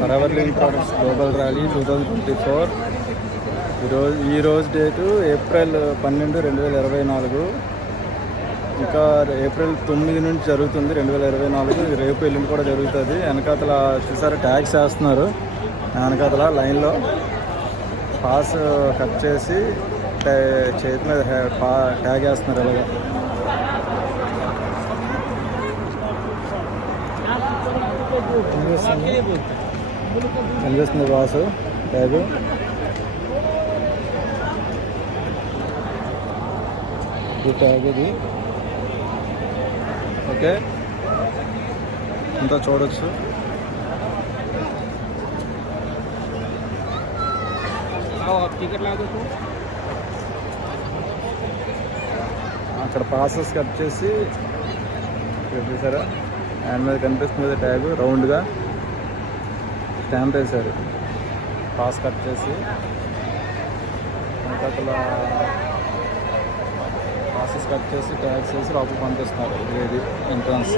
Forever products global rally two thousand twenty four ఈరోజు ఈ రోజు డేటు ఏప్రిల్ పన్నెండు రెండు వేల ఇరవై నాలుగు. ఇంకా ఏప్రిల్ తొమ్మిది నుంచి జరుగుతుంది రెండు వేల ఇరవై నాలుగు. రేపు ఎల్లుండి కూడా జరుగుతుంది. వెనకాతల చూసారా ట్యాగ్స్ వేస్తున్నారు. వెనకాతల లైన్లో పాస్ కట్ చేసి చేతి మీద పా- ట్యాగ్ వేస్తున్నారు అలాగే Thank you. కనిపిస్తుంది బాసు ట్యాగు ఈ ట్యాగ్ ఇది. ఓకే. అంతా చూడొచ్చు. అక్కడ పాసెస్ కట్ చేసి చూసారా అండ్ మీద కనిపిస్తుంది ట్యాగ్ రౌండ్గా. స్టాంప్ వేశారు పాస్ కట్ చేసి అక్కడ ప్రాసెస్ కట్ చేసి ట్యాగ్స్ వేసి లోపల పంపిస్తున్నారు. ఇది ఎంట్రన్స్